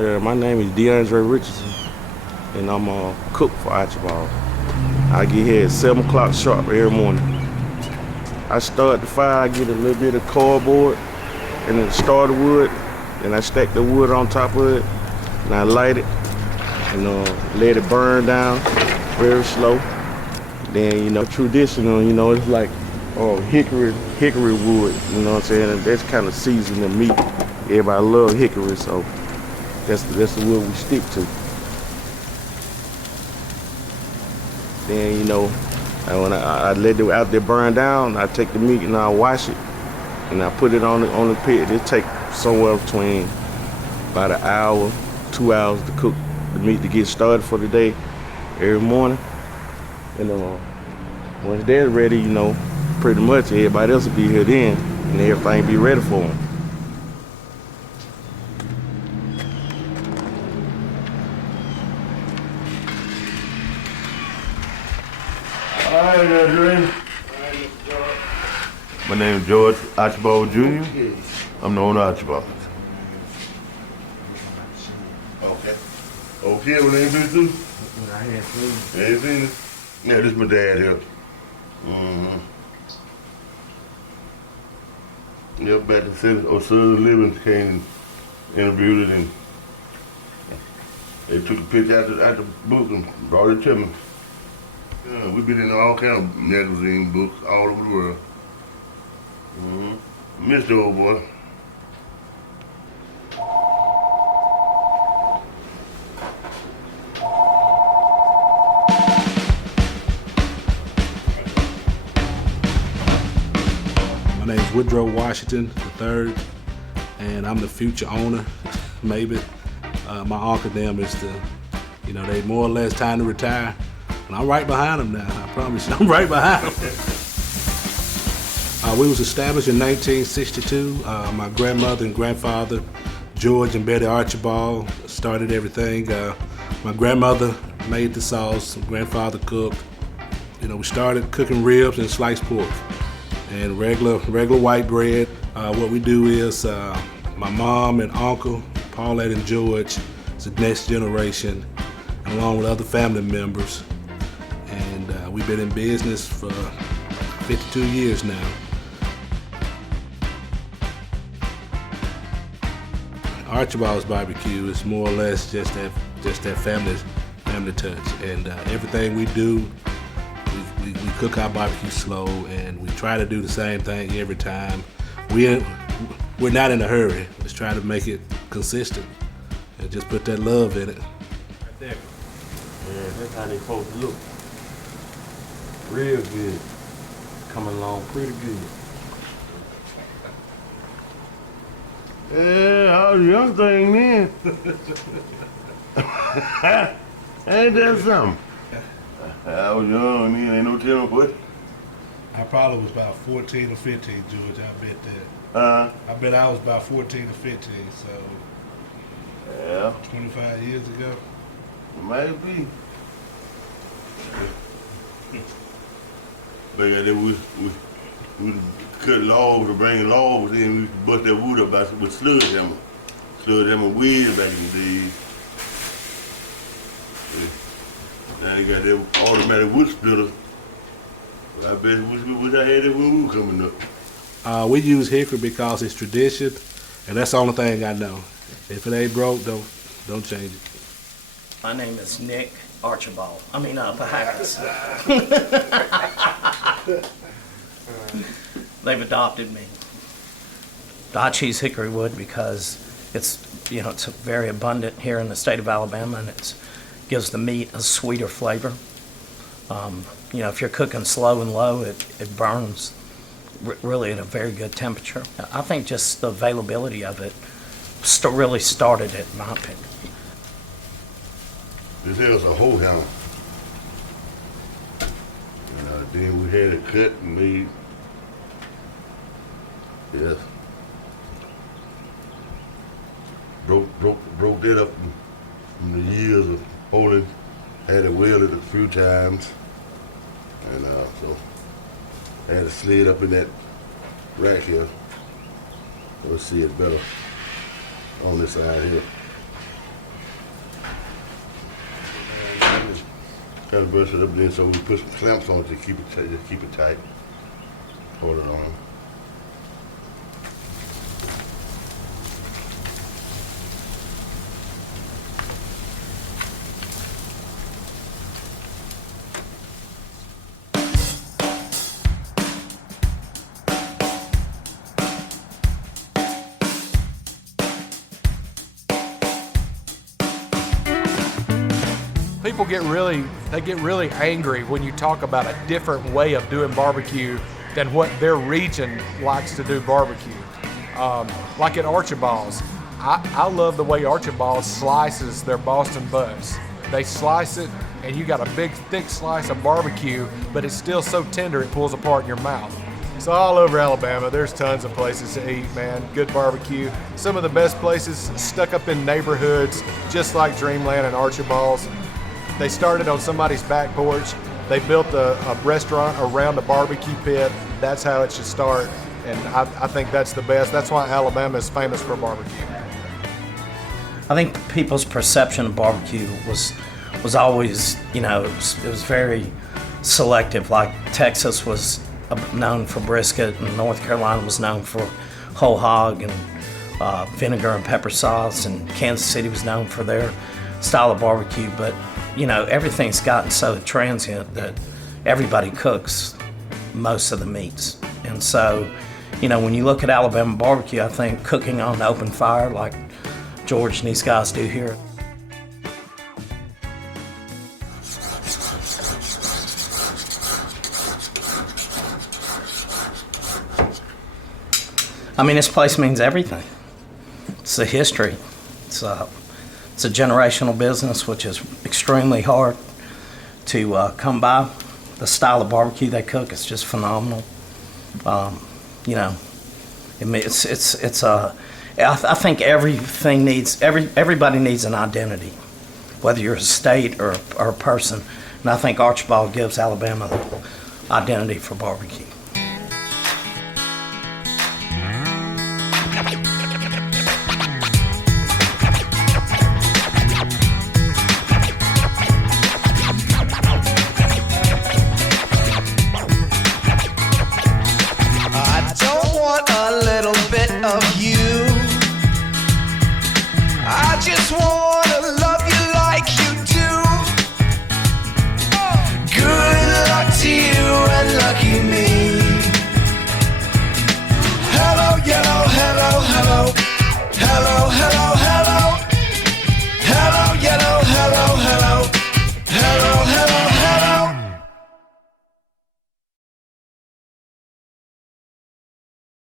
My name is Richardson, and I'm a cook for Archibald. I get here at 7 o'clock sharp every morning. I start the fire, I get a little bit of cardboard and then starter wood, and I stack the wood on top of it, and I light it, and let it burn down very slow. Then, traditional, it's like hickory wood, you know what I'm saying? And that's kind of seasoning the meat. Everybody love hickory, so that's the wood we stick to. Then, when I let it out there burn down, I take the meat and I wash it, and I put it on the pit. It takes somewhere between about an hour, 2 hours to cook the meat to get started for the day every morning. And once they're ready, pretty much everybody else will be here then, and everything be ready for them. All right, Mr. My name is George Archibald Jr. I'm the owner of Archibald. Okay. Okay, what name is this? I ain't seen it. You ain't seen it? Yeah, this is my dad here. Yep, back in Southern Living came and interviewed it, and they took a picture out the book and brought it to me. Yeah, we've been in all kind of magazine books all over the world. Missed the old boy. My name is Woodrow Washington III, and I'm the future owner, maybe. My uncle them is they more or less time to retire. And I'm right behind them now, I promise you, I'm right behind them. We was established in 1962. My grandmother and grandfather, George and Betty Archibald, started everything. My grandmother made the sauce, my grandfather cooked. We started cooking ribs and sliced pork and regular white bread. What we do is my mom and uncle, Paulette and George, is the next generation, along with other family members. And we've been in business for 52 years now. Archibald's barbecue is more or less just that family touch, and everything we do, we cook our barbecue slow, and we try to do the same thing every time. We're not in a hurry. Let's try to make it consistent and just put that love in it. Right there. Yeah, that's how they supposed to look. Real good. Coming along pretty good. Yeah, I was a young thing then. Ain't that something? I was young then, ain't no telling what. I probably was about 14 or 15, George, I bet that. I bet I was about 14 or 15, so Yeah. 25 years ago. Might be. Like we cut logs to bring logs in, we bust that wood up with sludge hammer. Sludge hammer weeds back in the days. Now you got that automatic wood splitter. I bet wish I had that when we were coming up. We use hickory because it's tradition, and that's the only thing I know. If it ain't broke, don't change it. My name is Nick Archibald. Pahacus. They've adopted me. I choose hickory wood because it's very abundant here in the state of Alabama, and it gives the meat a sweeter flavor. If you're cooking slow and low, it burns really at a very good temperature. I think just the availability of it really started it, in my opinion. This here's a whole hammer. Then we had it cut and made. Yes. Broke that up in the years of holding. Had it welded a few times. And so I had to slid up in that rack here. Let's see it better on this side here. Kind of burst it up then, so we put some clamps on it to keep it tight, hold it on. People get really angry when you talk about a different way of doing barbecue than what their region likes to do barbecue. Like at Archibald's, I love the way Archibald slices their Boston butts. They slice it and you got a big thick slice of barbecue, but it's still so tender it pulls apart in your mouth. So all over Alabama, there's tons of places to eat, man. Good barbecue. Some of the best places stuck up in neighborhoods, just like Dreamland and Archibald's. They started on somebody's back porch. They built a restaurant around a barbecue pit. That's how it should start, and I think that's the best. That's why Alabama is famous for barbecue. I think people's perception of barbecue was always, it was very selective. Like Texas was known for brisket, and North Carolina was known for whole hog and vinegar and pepper sauce, and Kansas City was known for their style of barbecue. But everything's gotten so transient that everybody cooks most of the meats. And so, when you look at Alabama barbecue, I think cooking on open fire like George and these guys do here. This place means everything. It's a history. It's a generational business, which is extremely hard to come by. The style of barbecue they cook is just phenomenal. I think everybody needs an identity, whether you're a state or a person. And I think Archibald gives Alabama the identity for barbecue.